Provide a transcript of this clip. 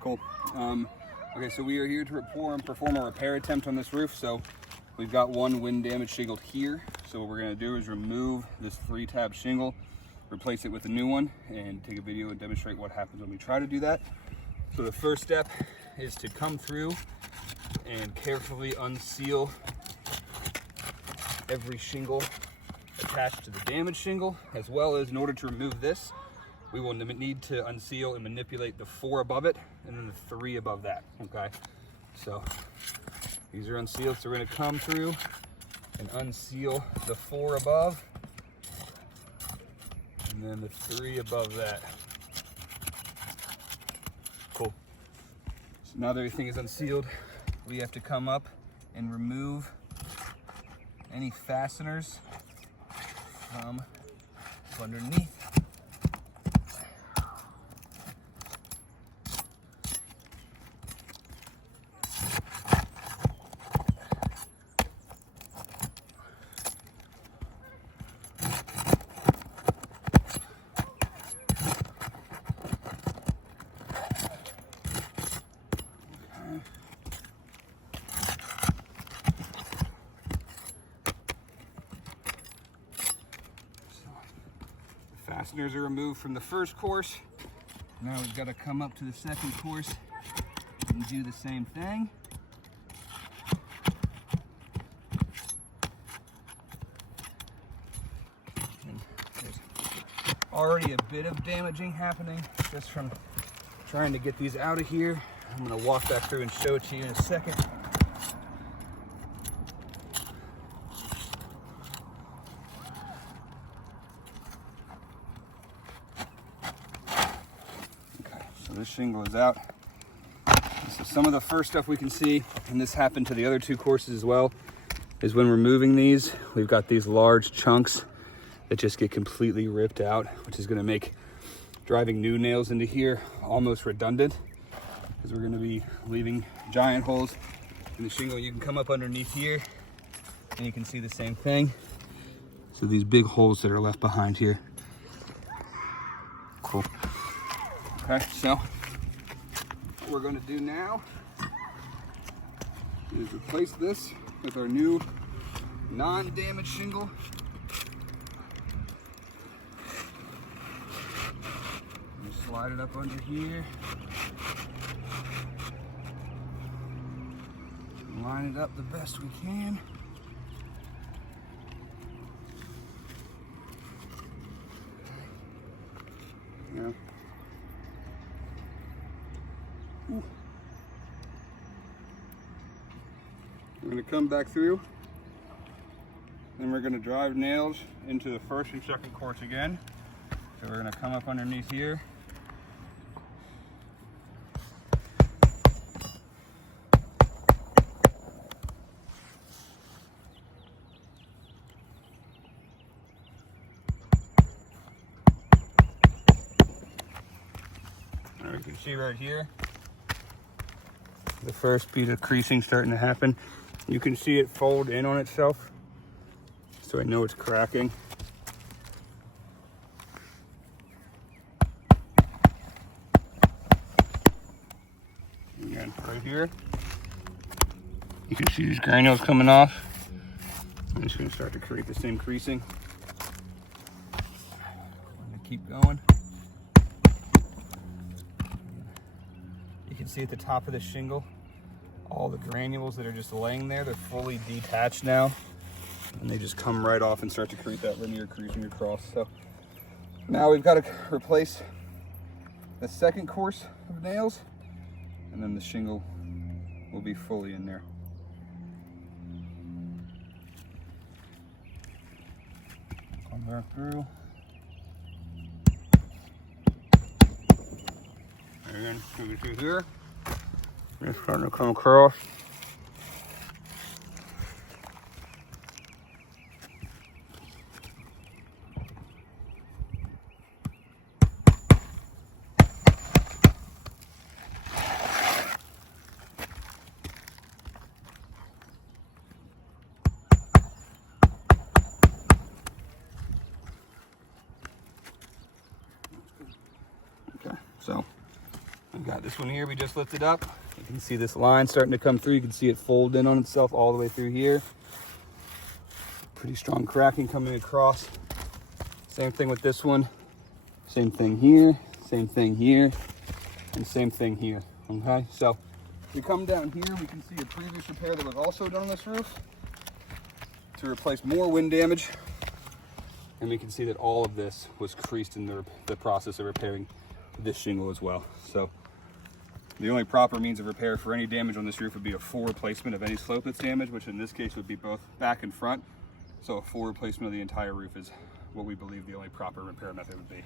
Cool. Okay, so we are here to perform a repair attempt on this roof. So we've got one wind damage shingled here. So what we're gonna do is remove this 3-tab shingle, replace it with a new one, and take a video and demonstrate what happens when we try to do that. So the first step is to come through and carefully unseal every shingle attached to the damaged shingle, as well as in order to remove this, we will need to unseal and manipulate the 4 above it and then the 3 above that, okay? So these are unsealed, so we're gonna come through and unseal the 4 above and then the 3 above that. Cool. So now that everything is unsealed, we have to come up and remove any fasteners from underneath. Fasteners are removed from the first course. Now we've got to come up to the second course and do the same thing. And there's already a bit of damaging happening just from trying to get these out of here. I'm going to walk back through and show it to you in a second. This shingle is out. So some of the first stuff we can see, and this happened to the other 2 courses as well, is when removing these, we've got these large chunks that just get completely ripped out, which is going to make driving new nails into here almost redundant, because we're going to be leaving giant holes in the shingle. You can come up underneath here and you can see the same thing. So these big holes that are left behind here. Cool. Okay, so what we're going to do now is replace this with our new non-damaged shingle. Just slide it up under here. Line it up the best we can. Yeah. Ooh. We're going to come back through, then we're going to drive nails into the first and second course again. So we're going to come up underneath here. Now you can see right here, the first bead of creasing starting to happen. You can see it fold in on itself, so I know it's cracking. Again, right here, you can see these granules coming off. I'm just going to start to create the same creasing. I'm going to keep going. You can see at the top of the shingle, all the granules that are just laying there, they're fully detached now. And they just come right off and start to create that linear creasing across. So now we've got to replace the second course of nails, and then the shingle will be fully in there. Come back through. And then move it through here. It's starting to come across. This one here we just lifted up. You can see this line starting to come through. You can see it fold in on itself all the way through here. Pretty strong cracking coming across. Same thing with this one. Same thing here, and same thing here, okay? So we come down here, we can see a previous repair that was also done on this roof to replace more wind damage. And we can see that all of this was creased in the process of repairing this shingle as well. So the only proper means of repair for any damage on this roof would be a full replacement of any slope that's damaged, which in this case would be both back and front. So a full replacement of the entire roof is what we believe the only proper repair method would be.